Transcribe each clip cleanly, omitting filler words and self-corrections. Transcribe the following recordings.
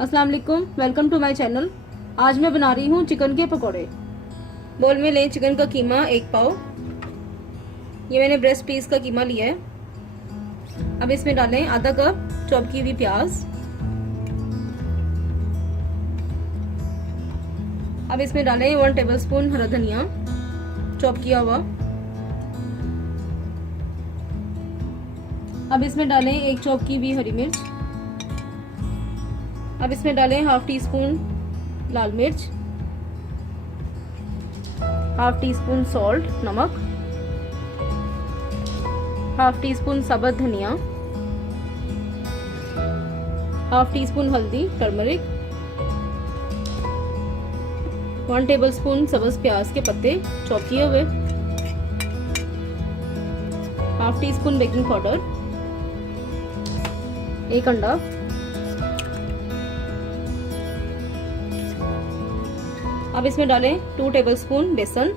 अस्सलाम वालेकुम, welcome to my channel. आज मैं बना रही हूँ चिकन के पकोड़े। बोल में लें चिकन का कीमा 1 पाव। ये मैंने ब्रेस्ट पीस का कीमा लिया है। अब इसमें डालें आधा कप चॉप की हुई प्याज। अब इसमें डालें 1 टेबलस्पून हरा धनिया चॉप किया हुआ। अब इसमें डालें 1 चॉप की हुई हरी मिर्च। अब इसमें डालें हाफ टी स्पून लाल मिर्च, हाफ टी स्पून सॉल्ट नमक, हाफ टी स्पून साबुत धनिया, हाफ टी स्पून हल्दी टर्मरिक, 1 टेबलस्पून सब्ज प्याज के पत्ते चॉप किए हुए, half tea spoon baking powder, 1 अंडा, अब इसमें डालें 2 टेबलस्पून बेसन।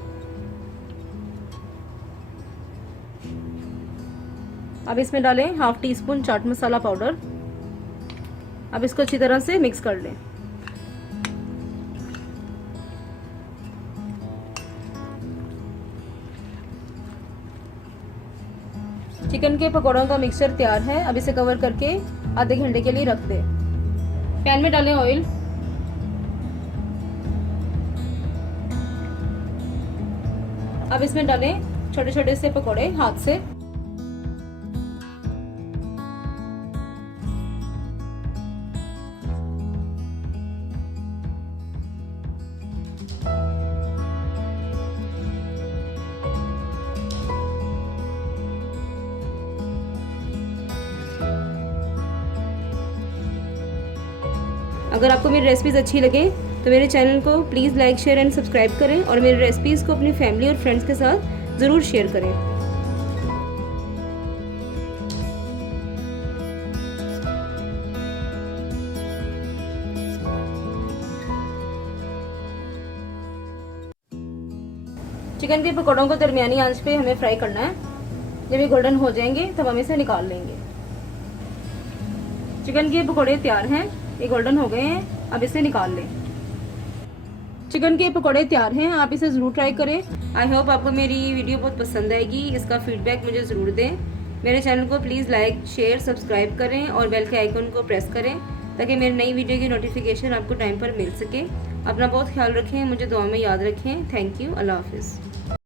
अब इसमें डालें half tea spoon chaat masala powder. अब इसको अच्छी तरह से मिक्स कर लें। चिकन के पकौड़ों का मिक्सचर तैयार है। अब इसे कवर करके आधे घंटे के लिए रख दें। पैन में डालें ऑयल। अब इसमें डालें छोटे छोटे से पकोड़े हाथ से। अगर आपको मेरी रेसिपीज अच्छी लगे तो मेरे चैनल को please like share and subscribe करें और मेरी रेसिपीज़ को अपनी फैमिली और फ्रेंड्स के साथ ज़रूर शेयर करें। चिकन के पकौड़ों को दरमियानी आंच पे हमें फ्राई करना है। जब ये गोल्डन हो जाएंगे तब हम इसे निकाल लेंगे। चिकन के पकौड़े तैयार हैं, ये गोल्डन हो गए हैं। अब इसे निकाल लें। चिकन के पकौड़े तैयार हैं, आप इसे ज़रूर ट्राई करें। आई होप आपको मेरी वीडियो बहुत पसंद आएगी। इसका फीडबैक मुझे ज़रूर दें। मेरे चैनल को प्लीज़ लाइक शेयर सब्सक्राइब करें और बेल के आइकन को प्रेस करें ताकि मेरी नई वीडियो की नोटिफिकेशन आपको टाइम पर मिल सके। अपना बहुत ख्याल रखें, मुझे दुआ में याद रखें। थैंक यू, अल्लाह हाफिज़।